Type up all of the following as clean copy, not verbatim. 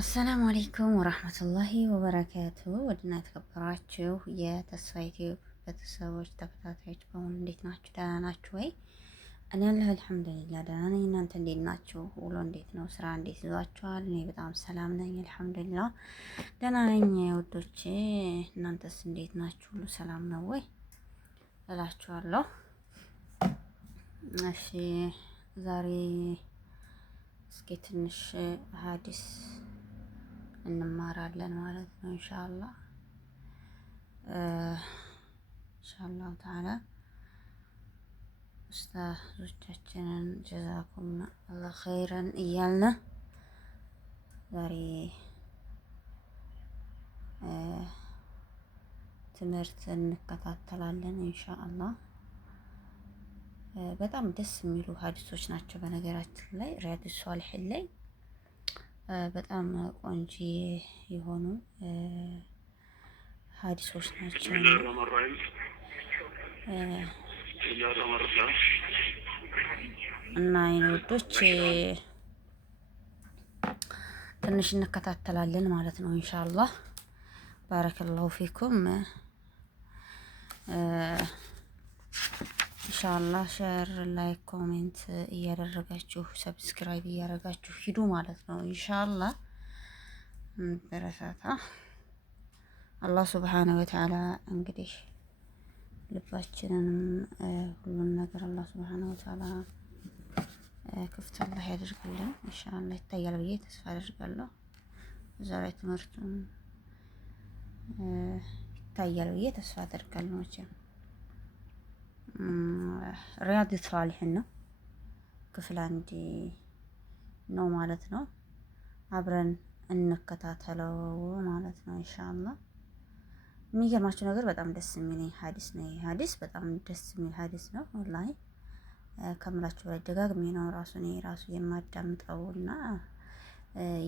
አሰላሙ አለይኩም ወራህመቱላሂ ወበረካቱ። ወድና የተከበራችሁ የተስፋ ዩቲዩብ ቤተሰቦች ተከታታዮች በሙሉ እንዴት ናችሁ? ደህና ናችሁ ወይ? እኔ አለሁ አልሐምዱሊላህ ደህና ነኝ። እናንተ እንዴት ናችሁ? ውሎ እንዴት ነው? ስራ እንዴት ይዟችኋል? እኔ በጣም ሰላም ነኝ አልሐምዱሊላህ ደህና ነኝ ውዶቼ። እናንተስ እንዴት ናችሁ? ሁሉ ሰላም ነው ወይ እላችኋለሁ። እሺ ዛሬ እስኪ ትንሽ ሀዲስ እንማራለን ማለት ነው። ኢንሻአላህ ተዓላ ኡስታዞቻችንን ጀዛኩም አላህ ኸይረን እያልን ዛሬ ትምህርት እንከታተላለን ኢንሻአላህ። በጣም ደስ የሚሉ ሀዲሶች ናቸው። በነገራችን ላይ ሪያድ ሷሊሒን ላይ በጣም ቆንጆ የሆኑ ሀዲሶች ናቸው እና የኔ ውዶች ትንሽ እንከታተላለን ማለት ነው ኢንሻአላህ። ባረከላሁ ፊኩም ኢንሻአላህ። ሼር ላይክ ኮሜንት እያደረጋችሁ ሰብስክራይብ እያደረጋችሁ ሂዱ ማለት ነው ኢንሻአላህ። በረታታ አላህ ሱብሓነሁ ወተዓላ እንግዲህ ልባችንንም ሁሉን ነገር አላህ ሱብሓነሁ ወተዓላ ክፍት አላህ ያደርግልን ኢንሻአላህ። ይታያል ብዬ ተስፋ አደርጋለሁ። እዛ ላይ ትምህርቱን ይታያል ብዬ ተስፋ አደርጋለሁ። መቼም ሪያድ ሷሊሒን ነው ክፍል 1 ነው ማለት ነው። አብረን እንከታተለው ማለት ነው ኢንሻአላህ። የሚገርማችሁ ነገር በጣም ደስ የሚል ሀዲስ ነው። ሀዲስ በጣም ደስ የሚል ሀዲስ ነው ወላሂ ከምላችሁ በላይ ደጋግሜ ነው ራሱ የማዳምጠውና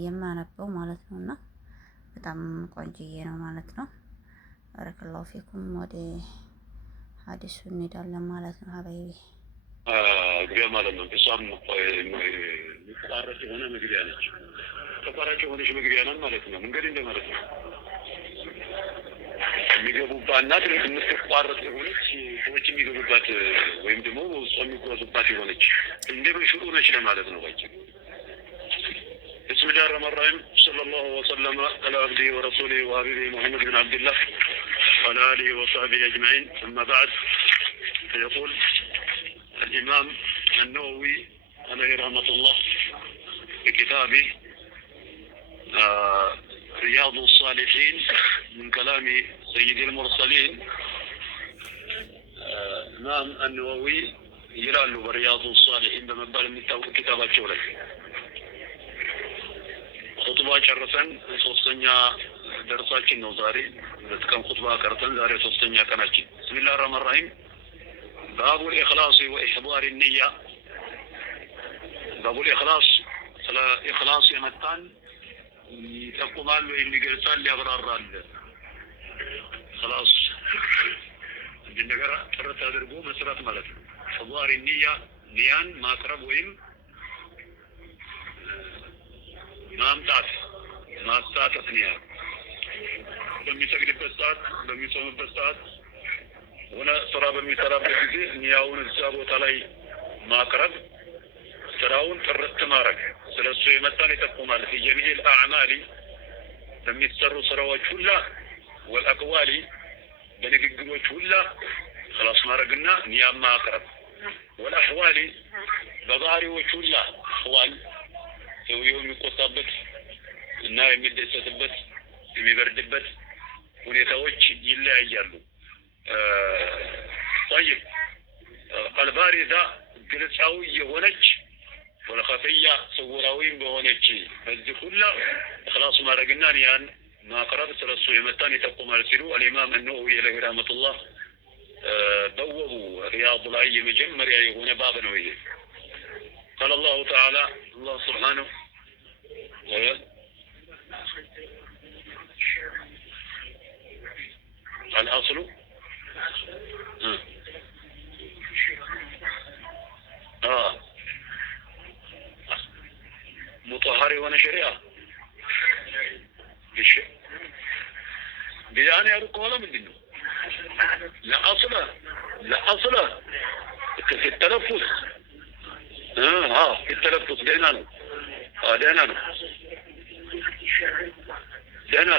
የማነበው ማለት ነውና በጣም ቆንጆዬ ነው ማለት ነው። ባረከላሁ ፊኩም። ወደ ሀዲሱ እንሄዳለን ማለት ነው ሀባይቢ ግቢያ ማለት ነው። እሷም የሚቋረጥ የሆነ መግቢያ ነች። ተቋራጭ የሆነች መግቢያ ናት ማለት ነው። መንገድ እንደማለት ነው። የሚገቡባትና የምትቋረጥ የሆነች ሰዎች የሚገቡባት ወይም ደግሞ እሷ የሚጓዙባት የሆነች እንደ በሽሩ ነች ለማለት ነው። ባጭ بسم الله الرحمن الرحيم صلى الله وسلم على عبده ورسوله وحبيبه محمد بن عبد الله وعلى آله وصحبه أجمعين. أما بعد فيقول الإمام النووي عليه رحمة الله في كتابه رياض الصالحين من كلام سيد المرسلين. الإمام النووي يرى برياض الصالحين بمبال من كتابات شورك خطبة شرسن صوصنيا درساتين نوزاري كم خطبة كرتن زاري صوصنيا كناتي. بسم الله الرحمن الرحيم. باب الإخلاص وإحضار النية. باب الإخلاص سلا إخلاص يمتان يتقمال وإني قرسال لأبرار خلاص بالنقرة ترى تدربو مسرات ملك. إحضار النية نيان ما قرب وإن ما امتعت ما استعطت نيان بميساقل بستات بميسوم بستات هنا سرا بميسرا بجزي نياون الزابو تلاي ما قرب سراون ترت مارك سلسو يمتان يتقمال في جميع الأعمال بميسروا سراوات كلها والأقوال بنققوا كلها خلاص مارقنا نيام ما قرب والأحوال بظهري وكلها أحوال يوم يقطبت النار يمدسسبت يمبردبت ሁኔታዎች ይለያያሉ። طيب البارزة ግልጻዊ የሆነች ወለኸፍያ ስውራዊም በሆነች በዚህ ሁላ ኢኽላስ ማድረግና ያን ማቅረብ ስለሱ የመጣን ይጠቁማል ሲሉ አልኢማም النووي عليه رحمة الله በወቡ ሪያድ ላይ የመጀመሪያ የሆነ ባብ ነው ይሄ። قال الله تعالى الله سبحانه الأصل مطهر وانا شريعة እሺ ቢዳን ያሉ ከሆነ ምንድን ነው ለአስለ في التلفظ في التلفظ ደህና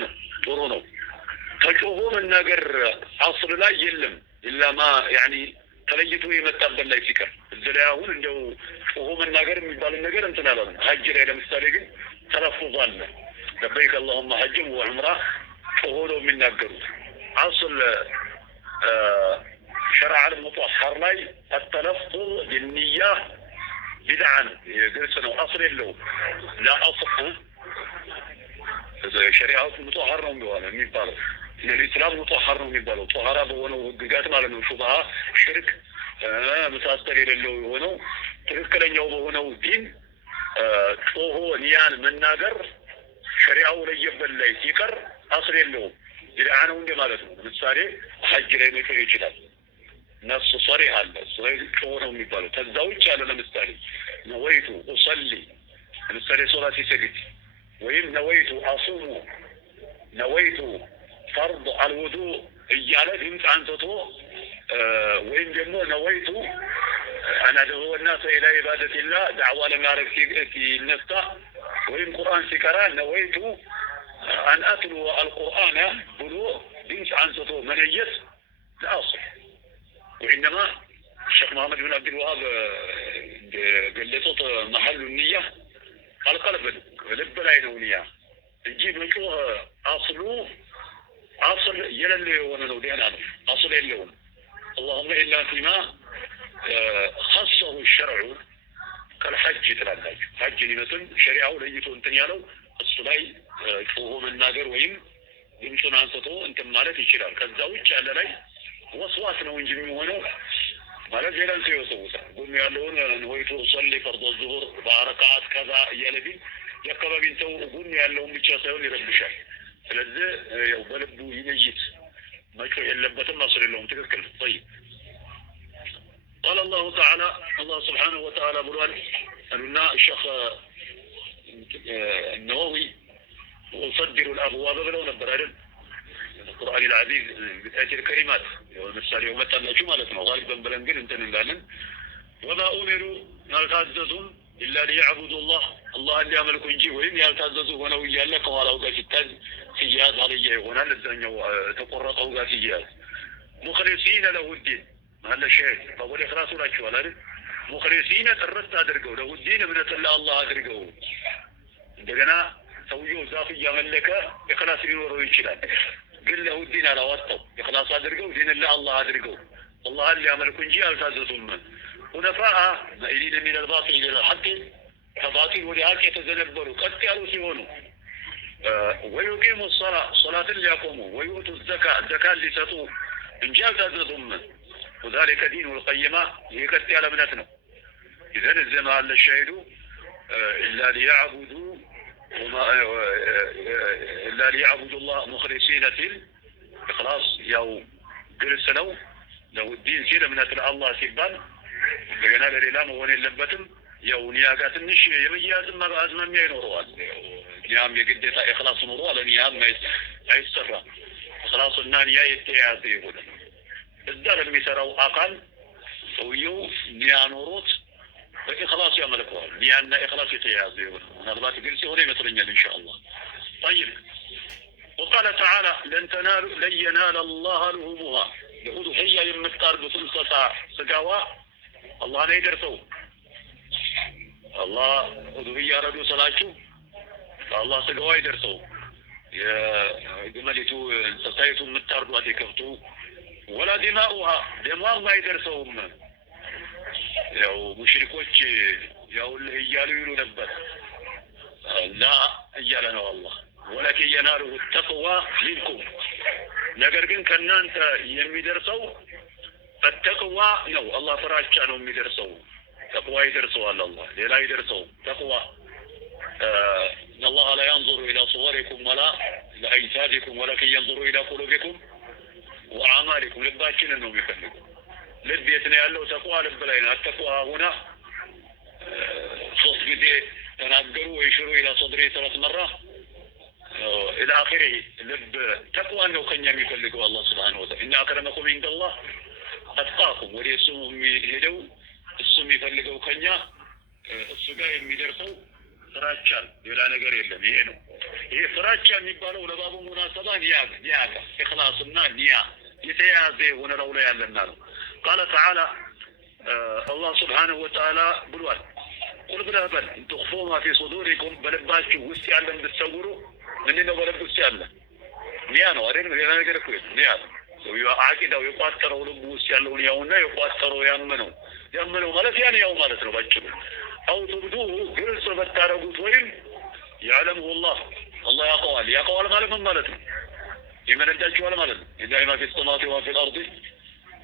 ነው ጥሩ ነው ተጮሆ መናገር አስር ላይ የለም ኢላማ ያኒ ተለይቶ የመጣበት ላይ ሲቀር እዚህ አሁን እንደው ጮሆ መናገር የሚባል ነገር እንትን አላለም ሐጅ ላይ ለምሳሌ ግን ተለፍظ አለ ለበይክ اللهم حج وعمره ጮሆ ነው የሚናገሩት አስል شرع المطهر ላይ التلفظ بالنية بدعا يقولون أصل له لا أصل شريعة مطهر نومي ميبالو إن الإسلام مطهر ميبالو طهارة بونو قات مالنو شبهة شرك مساستر له بونو تذكرن يوم بونو دين هو نيان من ناقر شريعة ولا يبل لا يسيكر أصل له إذا أنا وندي مالتو مثالي حج لي مثل يجلس نفس صريح الله صريح شورهم ميبالو تزوج على المستالي نويت أصلي المستالي صلاة سجد وإن نويت أصوم نويت فرض الوضوء إيالة بنت عن تطوع وإن جمو نويت أن أدعو الناس إلى عبادة الله دعوة لم يعرف في النفطة وإن قرآن سكران نويت أن أتلو القرآن بلوغ بنت عن تطوع منيس لأصل وإنما الشيخ محمد بن عبد الوهاب قلت محل النية قال قلب لا ينونية نجيب نشوه أصل يلي وننو دينا أصل اللون اللهم إلا فيما خصه الشرع كالحج تلالج حج لمثل شريعه ليتو انتنيالو الصلاي فوه من ناقر ويم يمشون عن سطو انتم مالت يشيران كالزاوج على لي وصوات ነው እንጂ የሚሆነው ማለት ሌላን ሰው ይወሰውታል ጎን ያለውን ነውይቱ ሶሊ ፈርዶ ዙሁር በአረካዓት ከዛ እያለቢ የከባቢን ሰው ጎን ያለውን ብቻ ሳይሆን ይረብሻል ስለዚህ ያው በልቡ ይነይት መጮ የለበትም አስረለውም ትክክል طيب قال الله تعالى الله سبحانه وتعالى بلوان أننا الشيخ النووي وصدر الأبواب بلو نبر القرآن العزيز بآيات الكلمات والمثال يوم التنجم على غالبا بلنقل انت نقالن وما أمروا يالتعززون إلا ليعبدوا الله اللي عملكم ينجي وإن يالتعززوا ونويا لك وعلى أوقات التاج سيجاز عليه ونال الزنيا وتقرق أوقات سيجاز مخلصين له الدين هذا شيء فأول إخلاص لك ولا مخلصين ترست أدرقوا له الدين من الله أدرقوا عندنا سويوا زافي ملك إخلاص يورو يشلال قل له الدين على وسطه إخلاص أدرقوا دين الله أدرقوا الله اللي عملكم جي ألتازتم من ونفاء مائلين من الباطل إلى الحق فباطل ولهاك يتزنبروا قد كانوا سيونوا ويقيموا الصلاة صلاة اللي يقوموا ويؤتوا الزكاة اللي ستوا إن جاء ألتازتم من وذلك دين القيمة يكتي على منتنا إذن الزمان للشهدوا إلا ليعبدوا إلا ليعبدوا الله مخلصين الإخلاص يو قرسنوا لو الدين كده من أتلع الله سيبان بقنا للإلام وين اللبتم يو نياقات النشي يمياز ما أزمن ينوروان نيام يقدس إخلاص نوروان نيام ما يسرى إخلاص النانيا يتيازي يقول الدار المسارة أقل ويو نيانوروت إخلاص يملكوها لأن إخلاص يتيازي يقول نظرات قرسي ولي مثلنا إن شاء الله طيب وقال تعالى لن ينال الله لهمها يقول حيا يمتقار بثلثة سقاوة الله لا يدرسوا الله أدوية ردو صلاته فالله سقاوة يدرسوا يا جمالتو سقايتو متقار بواتي كفتو ولا دماؤها دماء ما يدرسوهم ያው ሙሽሪኮች ያው ለይያሉ ይሉ ነበር لا እያለ ነው አላህ ولكن يناله التقوى منكم ነገር ግን ከናንተ የሚደርሰው التقوى ነው አላህ ፍራቻ ነው የሚደርሰው ተቅዋ ይደርሰዋል አላህ ሌላ ይደርሰው ተቅዋ الله لا ينظر إلى صوركم ولا إلى أجسادكم ولكن ينظر إلى قلوبكم وأعمالكم ልባችንን ነው የሚፈልገው ልብ የት ነው ያለው ተቅዋ ልብ ላይ ነው ተቅዋ هنا ሶስት ጊዜ ተናገሩ ويشيروا إلى صدره 3 مرات إلى آخره لب تقوى أنه كان يملك الله سبحانه وتعالى إن أكرمكم عند الله أتقاكم وليسوم يهدوا السم يفلقوا كنيا السجاء የሚደርሰው ፍራቻን ሌላ ነገር የለም ይሄ ነው ይሄ ፍራቻ የሚባለው ለባቡ ሙናሰባ ኒያ ኢኽላስና ኒያ የተያዘ ሆነ ነው ላይ ያለና ነው قال تعالى الله سبحانه وتعالى ብሏል قل بلا بل تخفوا ما في صدوركم በልባችሁ ውስጥ ያለን ብትሰውሩ ምንድነው በልብ ውስጥ ያለ ኒያ ነው አይደል ሌላ ነገር እኮ ኒያ አቂዳው የቋጠረው ልብ ውስጥ ያለው ኒያውና የቋጠረው ያመነው ማለት ያው ማለት ነው ባጭሩ أو تبدوه جلس بالتارجوت وين يعلمه الله يقوال مالك من مالك يمن الدج ولا مالك إذا ما في السماوات وما في الأرض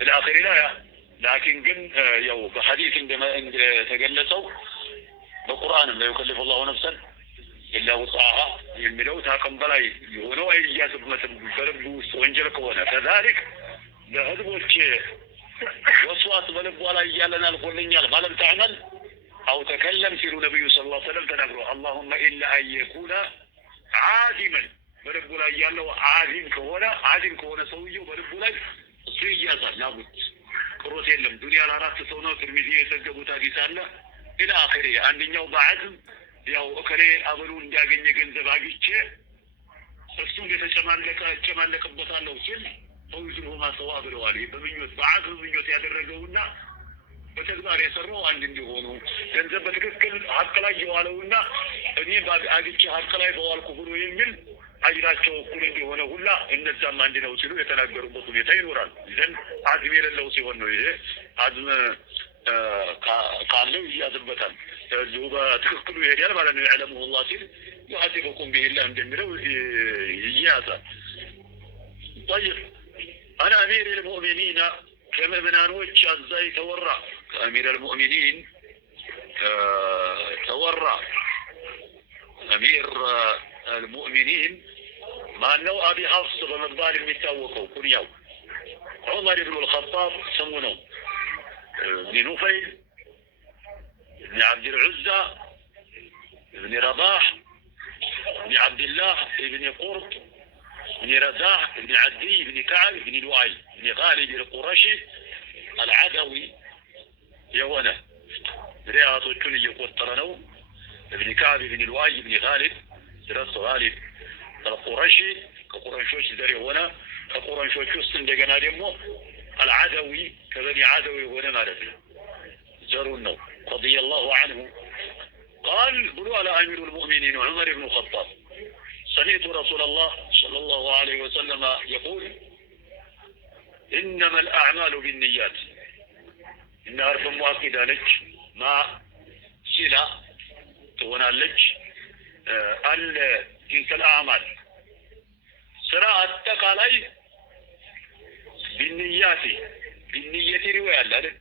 إلى آخر الآية لكن جن يو بحديث عندما تجلسوا بالقرآن لا يكلف الله نفسا إلا وسعها يملوا تاكم بلاي يهونوا أي جاسب مثل فربوس وانجلك هنا كذلك لهذا الشيء وصوات بلب ولا يجعلنا القرنيال ما لم تعمل أو تكلم في النبي صلى الله عليه وسلم تنقره اللهم إلا أن يكون عادما برب لا يالله عادم كهونا سويه برب لا سيجازا لابد كروس يلم دنيا العراق تسونا ترمذي يسجبوا تاديسانا إلى آخره عندنا بعضهم ያው እከሌ አብሩ እንዲያገኝ ገንዘብ አግኝቼ እሱ የተጨማለቀበታለሁ ሲል ሰውዬው ማሰዋ ብለዋል በምኞት በአግብኞት ያደረገውና በተግባር የሰራው አንድ እንዲሆኑ ገንዘብ በትክክል ሀቅ ላይ የዋለውና እኔ አግኝቼ ሀቅ ላይ በዋልኩ ብሎ የሚል አጅራቸው እኩል እንዲሆነ ሁላ እነዛም አንድ ነው ሲሉ የተናገሩበት ሁኔታ ይኖራል ይዘን አዝም የሌለው ሲሆን ነው ይሄ አዝም ካለው ይያዝበታል እዚሁ በትክክሉ ይሄዳል ማለት ነው يعلمه الله ሲል يحاسبكم به الله እንደሚለው ይያዛል طيب انا امير المؤمنين كما بنانوች አዛይ ተወራ امير المؤمنين تورى امير المؤمنين ما نو ابي حفص بمقبال የሚታወቀው ኩንያው عمر بن الخطاب سمونه بن نفيل بن عبد العزة بن رباح بن عبد الله بن قرط بن رزاح بن عدي بن كعب بن لؤي بن غالب القرشي العدوي يوانا رياضتون يقطرنوا ابن كعب بن لؤي بن غالب درس غالب القرشي كقرنشوش دري هنا كقرنشوش استندقنا دمو العدوي كبني عدوي هنا مالتنا زرونه رضي الله عنه قال بلو على أمير المؤمنين عمر بن الخطاب سمعت رسول الله صلى الله عليه وسلم يقول إنما الأعمال بالنيات إن عرف مؤكدا لك ما سلا تونا لك تلك الأعمال سراء التقالي بالنيات بالنية رواية لا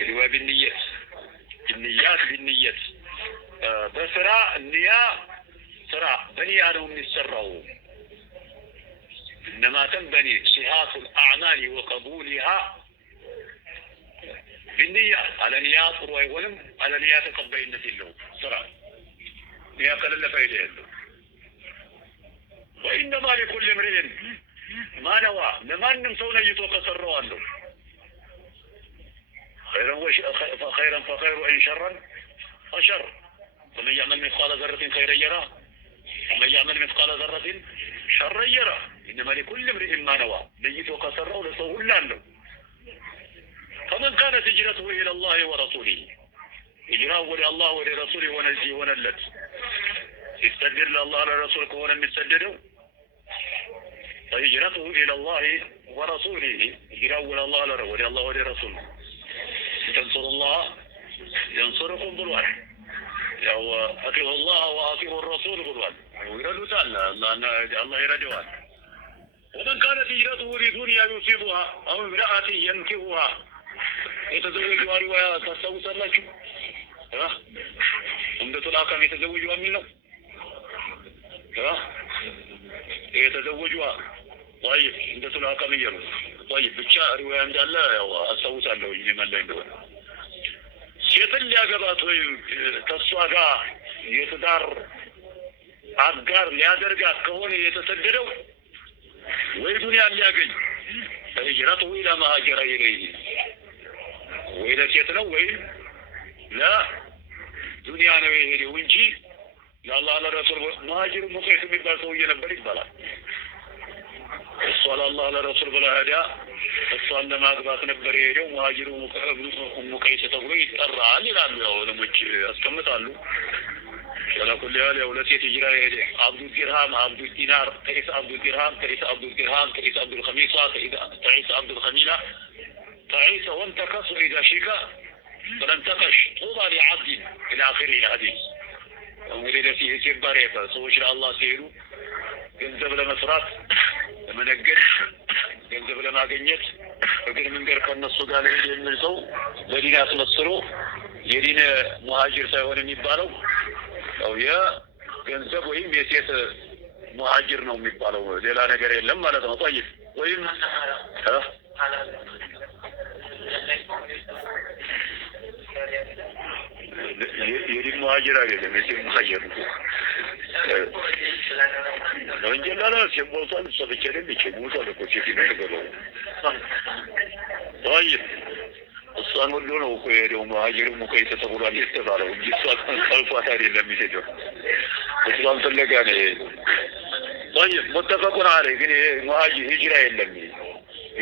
رواية بالنيات بسراء النية سراء بني آدم من السراء إنما تنبني صحاف الأعمال وقبولها بالنية على نيات رواية ولم على نيات قبيلنا له سراء نيات قلل فايدة له وإنما لكل امرئ ما نوى لمن نمسونا يتوقع سروان له خيرا فخير وإن شرا فشر ومن يعمل مثقال ذرة خيرا يرى ومن يعمل مثقال ذرة شرا يرى إنما لكل امرئ ما نوى ليت وقصره لصوه له فمن كانت هجرته إلى الله ورسوله هجراه لله ولرسوله ونجي ونلت استدر لله لرسولك ونمستدده فهجرته إلى الله ورسوله هجراه لله ولرسوله تنصر الله ينصركم بالوحي أو أطيعوا الله وأطيعوا الرسول بالوحي ويردوا تعالى الله يردوها ومن كانت هجرته لدنيا يصيبها أو امرأة ينكبها يتزوجها رواية تستوصل لك عمدة الأحكام يتزوجها منه يتزوجها طيب عمدة الأحكام يرو طيب بتشاء رواية عند الله أستوصل له يجمع الله عنده ሴትን ሊያገባት ወይም ከሷ ጋር የትዳር አጋር ሊያደርጋት ከሆነ የተሰደደው ወይ ዱንያ ሊያገኝ فهجرته إلى ما هاجر إليه ወይ ለሴት ነው ወይም ለዱንያ ነው የሄደው እንጂ ለአላህ ለረሱል ሙሃጅሩ ሙቀይስ የሚባል ሰውዬ ነበር ይባላል። እሷ ለአላህ ለረሱል ብላ ሄዳ እሷን ለማግባት ነበር የሄደው። ሙሃጅሩ ሙቀይስ ተብሎ ይጠራል ይላሉ። ያው ለሞች ያስቀምጣሉ። ለኩል ያለ ያው ለሴት ሂጅራ የሄደ አብዱ ዲርሃም፣ አብዱ ዲናር፣ ከኢስ አብዱ ዲርሃም፣ ከኢስ አብዱ ዲርሃም፣ ከኢስ አብዱ ኸሚሳ፣ ከኢስ አብዱ ኸሚላ تعيس وانتكس إذا شيكا فلن تقش طوبى لعبد إلى آخر الحديث. ومريد فيه سيباري فسوش الله سيرو ገንዘብ ለመስራት ለመነገድ ገንዘብ ለማግኘት እግር መንገድ ከነሱ ጋር ለሄድ የሚል ሰው ለዲን አስመስሎ የዲን ሙሃጅር ሳይሆን የሚባለው ያው የገንዘብ ወይም የሴት ሙሃጅር ነው የሚባለው። ሌላ ነገር የለም ማለት ነው። طيب ወይም የዲን ሙሃጅር አይደለም የሴት ሙሃጅር ነው። ወንጀል ሲሞታል ሰብቸደም ይችላል እኮ ሲቲ ነው። طيب እሷን ሁሉ ነው እኮ የሄደው ሙሃጅሩ ሙቀይስ ተብሏል የተባለው እንጂ እሷ ቀልፏት አይደለም የሚሄደው። እሷን ፍለጋ ነው የሄደው። طيب متفقون عليه ግን ሙሃጅር ሂጅራ የለም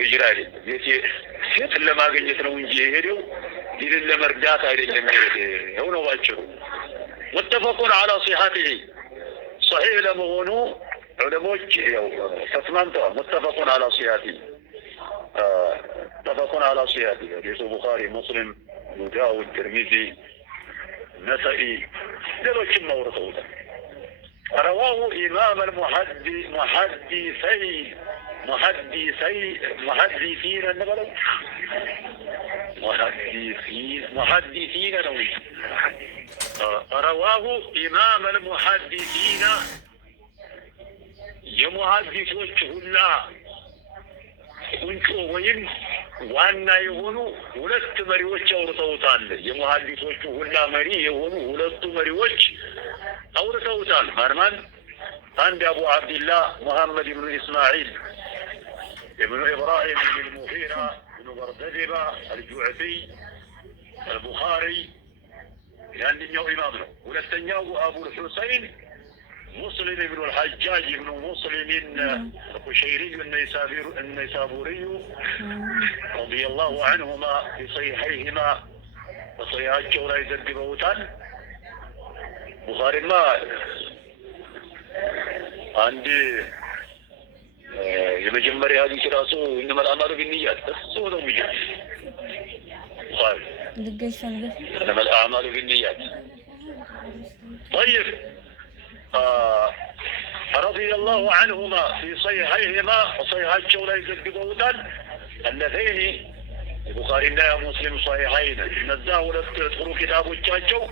ሂጅራ አይደለም ሴት ለማግኘት ነው እንጂ የሄደው ዲንን ለመርዳት አይደለም የሄደው ነው ባጭሩ። متفقون على صحته صحيح ለመሆኑ ዑለሞች ያው ተስማምተዋል። متفقون على صحته اتفقون على صحته حديث البخاري مسلم ابو داود الترمذي النسائي ሌሎችም አውርተውታል። رواه إمام محدثين النبلو محدثين نوي رواه إمام المحدثين የሙሐዲሶች ሁላ ቁንጮ ወይም ዋና የሆኑ ሁለት መሪዎች አውርተውታል። የሙሐዲሶቹ ሁላ መሪ የሆኑ ሁለቱ መሪዎች አውርተውታል። ማን? አንድ አቡ አብዱላህ ሙሐመድ ኢብኑ ኢስማዒል ኢብኑ ኢብራሂም ኢብኑ ሙጊራ ኢብኑ በርደድባ አልጁዕፊ አልቡኻሪ ያንኛው ኢማም ነው። ሁለተኛው አቡ ሁሰይን مسلم بن الحجاج بن مسلم القشيري النيسابوري رضي الله عنهما في صحيحيهما وصحيحات جورا يزدبوتان بخاري ما عندي የመጀመሪያ ሐዲስ ራሱ إنما الأعمال بالنيات እሱ ነው የሚጀምረው بخاري إنما الأعمال بالنيات. طيب رضي الله عنهما في صحيحيهما وصحيحات جولا يزدبوتان اللذين البخاري لا مسلم صحيحين نزاه لتذكروا كتاب الجاجو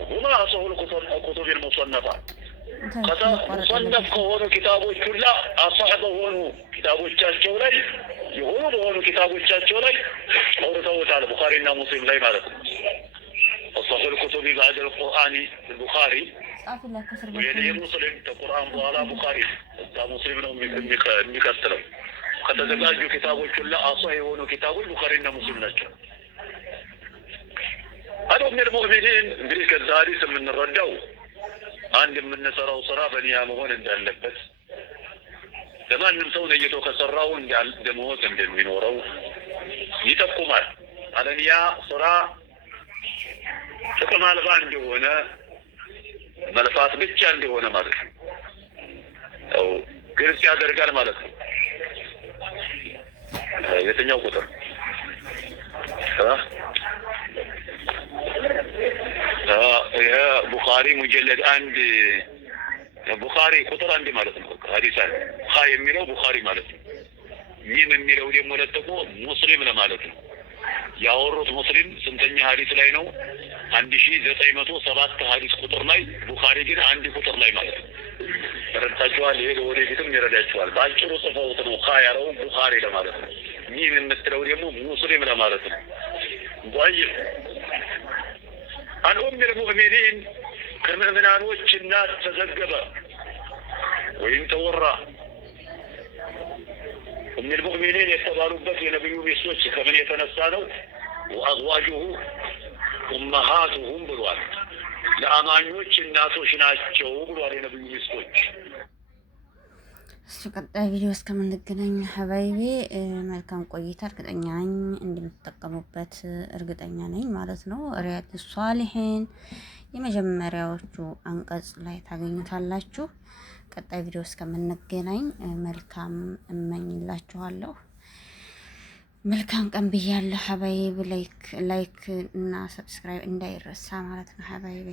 هما أصح الكتب المصنفة قد مصنف كهونو كتاب الجلا أصحب هونو كتاب الجاجو لي يهونو هونو كتاب الجاجو لي أورثوه تعالى البخاري لا مسلم لا يمالك أصح الكتب بعد القرآن البخاري ويلي مسلم القرآن بوالا بخاري مسلم ነው የሚከተለው ከተዘጋጁ ኪታቦች ሁሉ አصح የሆኑ ኪታቦች ቡኻሪና ሙስሊም ናቸው። አዶም المؤمنين እንግዲህ ከዛ ሐዲስ የምንረዳው አንድ የምንሰራው ስራ በኒያ መሆን እንዳለበት ለማንም ሰው ነይቶ ከሰራው ደመወዝ እንደሚኖረው ይጠቁማል። አለኒያ ስራ ጥቅም አልባ እንደሆነ መልፋት ብቻ እንደሆነ ማለት ነው። ያው ግልጽ ያደርጋል ማለት ነው። የትኛው ቁጥር ይሄ ቡኻሪ ሙጀለድ አንድ ቡኻሪ ቁጥር አንድ ማለት ነው። ሐዲስ አለ ኸ የሚለው ቡኻሪ ማለት ነው። ሚም የሚለው ደግሞ ለጥቆ ሙስሊም ለማለት ነው። ያወሩት ሙስሊም ስንተኛ ሐዲስ ላይ ነው? 1907 ሐዲስ ቁጥር ላይ ቡኻሪ ግን አንድ ቁጥር ላይ ማለት ነው። ተረድታችኋል? ይሄ ወደፊትም ይረዳችኋል። ባጭሩ ጽፈውት ነው ኸ ያለው ቡኻሪ ለማለት ነው። ሚም የምትለው ደግሞ ሙስሊም ለማለት ነው። طيب عن أم المؤمنين كما من عنوش الناس تزقبا ወይም ተወራ እነ ሙእሚኒን የተባሉበት የነብዩ ሚስቶች ከምን የተነሳ ነው? ወአዝዋጁሁ ኡመሃቱሁም ብሏል። ለአማኞች እናቶች ናቸው ብሏል የነብዩ ሚስቶች። እሱ ቀጣይ ቪዲዮ እስከምንገናኝ ሀባይቤ መልካም ቆይታ። እርግጠኛ ነኝ እንደምትጠቀሙበት እርግጠኛ ነኝ ማለት ነው። ሪያድ ሷሊሒን የመጀመሪያዎቹ አንቀጽ ላይ ታገኙታላችሁ። ቀጣይ ቪዲዮ እስከምንገናኝ መልካም እመኝላችኋለሁ። መልካም ቀን ብያለሁ ሀባይብ። ላይክ እና ሰብስክራይብ እንዳይረሳ ማለት ነው ሀባይቤ።